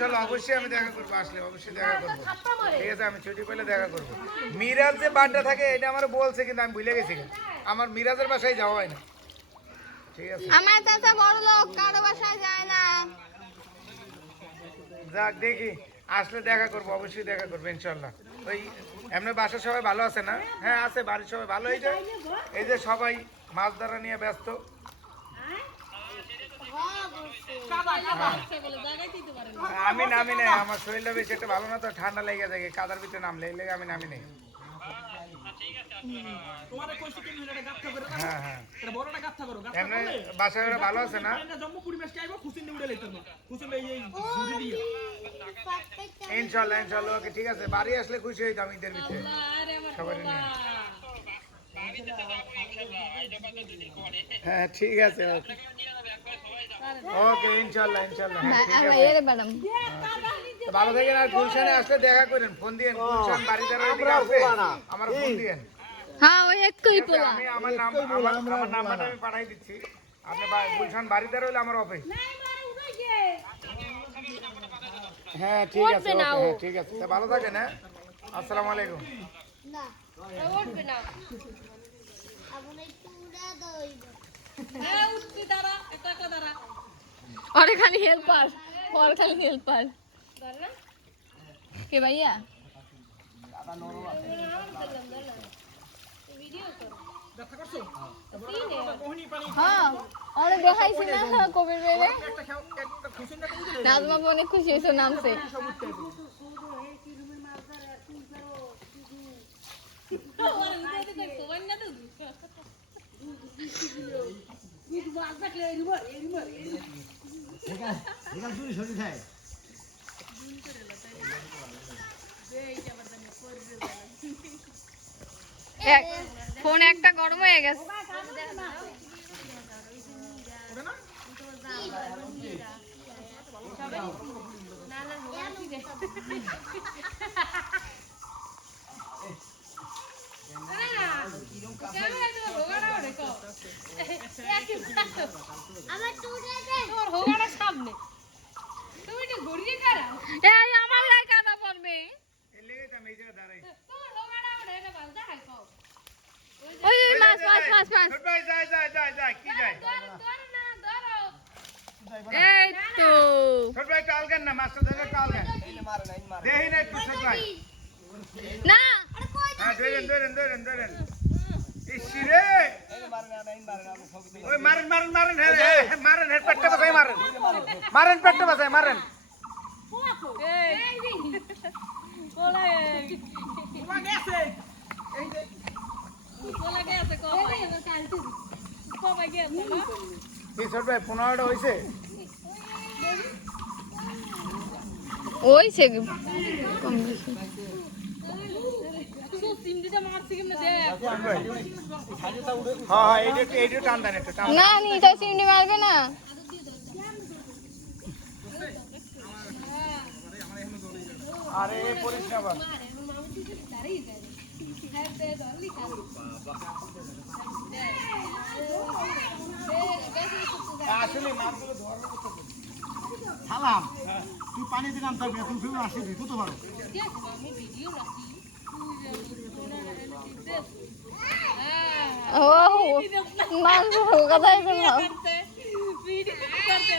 চলো অবশ্যই আমি দেখা করব আসলে অবশ্যই দেখা করব। ঠিক আছে আমি ছুটি পেলে দেখা করব। মিরাজ যে বাড্ডা থাকে এটা আমার বলছে কিন্তু আমি ভুলে গেছি। আমার মিরাজের বাসায় যাওয়া হয় না। ঠিক আছে। আমার চাচা বড় লোক কারও বাসায় যায় না। যাক দেখি। আসলে দেখা করব অবশ্যই দেখা করব ইনশাল্লাহ। ওই এমনি বাসার সবাই ভালো আছে না? হ্যাঁ আছে বাড়ির সবাই ভালো এই যে এই যে সবাই মাছ ধরা নিয়ে ব্যস্ত। আমি নামি নাই, আমার শরীরটা বেশি একটা ভালো না তো, ঠান্ডা লেগে যায় কাদার ভিতরে নামলে, এই লেগে আমি নামি নেই। হ্যাঁ হ্যাঁ। ভালো না? ওকে, ঠিক আছে। বাড়ি আসলে খুশি হইতাম ঈদের ভিতরে। সবাই হ্যাঁ ঠিক আছে, ওকে। ওকে ইনশাল্লাহ ইনশাল্লাহ হ্যাঁ ঠিক আছে। এর ম্যাডাম। ভালো থাকেন আর গুলশানে আসলে দেখা করেন ফোন দিয়েন। গুলশান বাড়ি যারা আমার ফোন দিয়েন। হ্যাঁ ওই একই পোলা। আমি আমার নাম আমার আমার নাম্বারটা আমি পাঠাই দিচ্ছি। আপনি গুলশান বাড়িদার হলে আমার অফিস হ্যাঁ ঠিক আছে হ্যাঁ ঠিক আছে। ভালো থাকেন হ্যাঁ। আসসালামু আলাইকুম। ওরে খালি হেল্পার ওর খালি হেল্পার কে ভাইয়া? গাথা করছ? কোহনি পানি হ্যাঁ ওরে দেখাইছি না কবির বেড়ে একটা খাও একটা খুশি না তুমি নাজমা আপু হবে এক ফোন একটা গরম হয়ে গেছে এই আমার গায়ে কাদা পড়বে লেগে তো আমি এই জায়গায় দাঁড়াই ওই ওই মাছ মাছ মাছ মাছ ভাই, যাই যাই যাই যাই কি যাই এই তো ছোট ভাই একটু আলগেন না মাস্টার ধরে একটু আলগেন দেখি না একটু ছোট ভাই না হ্যাঁ ধরেন ধরেন ধরেন ধরেন ইসি রে ওই মারেন মারেন মারেন মারেন পেটটা বাসাই মারেন। মারেন পেটটা বাসাই মারেন। পনেরোটা হয়েছে ওই সে কম বেশি হ্যাঁ হ্যাঁ এইটা একটু এইটা টান দেন একটু টান দেন। না মারবে না সালাম তুই পানি দিলাম তার বেতন ফিরে আসি দিত তো পারো মাছ কথাই বললাম এই কেনা কান্দে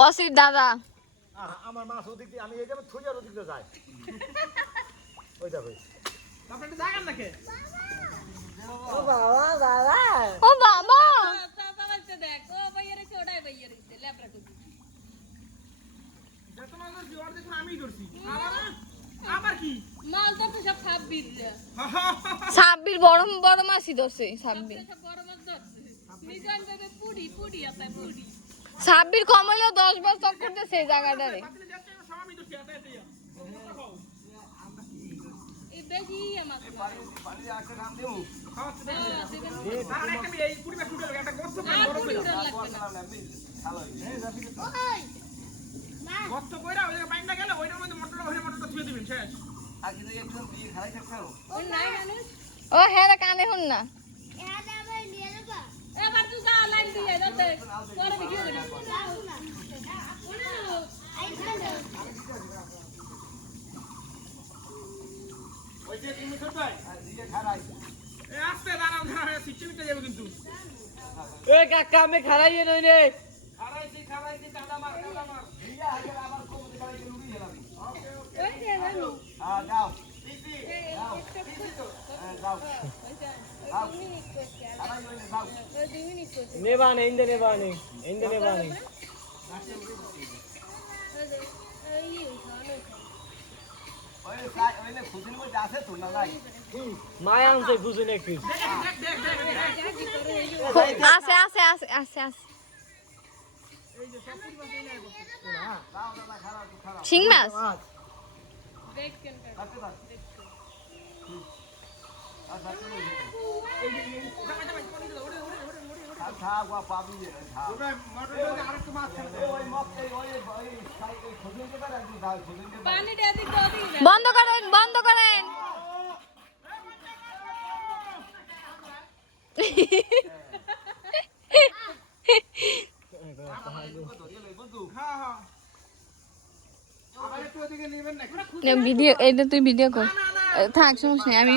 অসির দাদা। আমার মাছ ওদিক দিয়ে আমি এই যাব থুই আর ওদিক দিয়ে যাই। ওই তারপরে জায়গা নাকি? ও বাবা যত দেখুন আমিই ধরছি আবার আবার কি মাল তো সব ছাব্বিশ সাব্বির বড় বড় মাছই ধরছে সাব্বির সব বড় মাছ ধরছে। দেবে পুডি পুডি আছে পুডি সাব্বির কমাইলেও দশ বার চক করতেছে এই জায়গাটারে তাহলে যাচ্ছে সব আমি ধরছি এত এত। এই বেশি আমার পানি একটা নাম দেবো খাওয়াচ্ছে দেখো। আর একটা আমি এই কুড়ি মাস উঠে গেল, একটা গর্ত করে আর বড় পুডি করে। লাগবে না গর্ত কইরা ওই জায়গায় পানিটা গেলে ওইটার মধ্যে মোটরটা ওই মোটরটা ছুঁয়ে দিবেন শেষ আর কিন্তু একদম দিয়ে খারাই থাকতে হবে নাই মানুষ ও হ্যাঁ কানে হন না এবার তুই যা লাইন দিয়ে যাতে পরে ভিডিও দিবি। ওই যে তুমি ছোট আর দিয়ে খারাই এ আস্তে দাঁড়াও দাঁড়াও সিস্টেম মিটে যাবে কিন্তু। ওই কাকা আমি খারাইয়ে নই রে। খারাইছি খারাইছি কাদা মার কাদা মার। দিয়ে আগে আবার কমতে খারাই লুড়ি গেলাম ওই যে জানো। হ্যাঁ যাও। হ্যাঁ যাও। করছে খারাই হইলে যাও ওই দুই মিনিট করছে নেবানে ইন্দে নেবানে ইন্দে নেবানে। মায়া আনছে খুঁজে নাকি আছে আছে আছে আছে আছে শিং মাছ? দেখছেন থাকতে থাক বন্ধ করেন বন্ধ করেন। ভিডিও এইটা তুই ভিডিও কর। থাক নেই আমি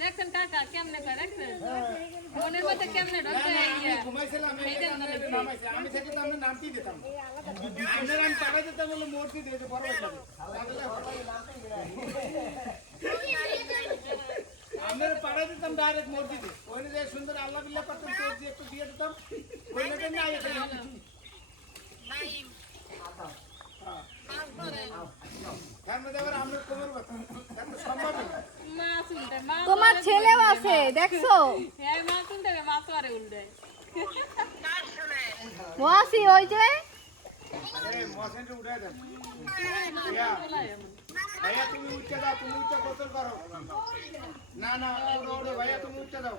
দেখছেন কাকা কেমনে করে দেখছেন মনের মধ্যে কেমনে ঢোকে এই যে ঘুমাইছিলাম এই যে নামে নামাইছে আমি থেকে তো আমরা নামটি দিতাম আপনার আমি টাকা দিতাম বলে মূর্তি দিয়েছে বড় হয়েছে আমরা পাড়া দিতাম ডাইরেক্ট মসজিদে ওইখানে যে সুন্দর আল্লাহ বিল্লাহ করতাম তো যে একটু দিয়ে দিতাম ওইখানে না তোমার ছেলেও আছে, দেখছ? ওয়াসি ওই যে? ভাইয়া তুমি উঠতে দাও তুমি উঠতে করো না না ভাইয়া, তুমি উঠতে দাও।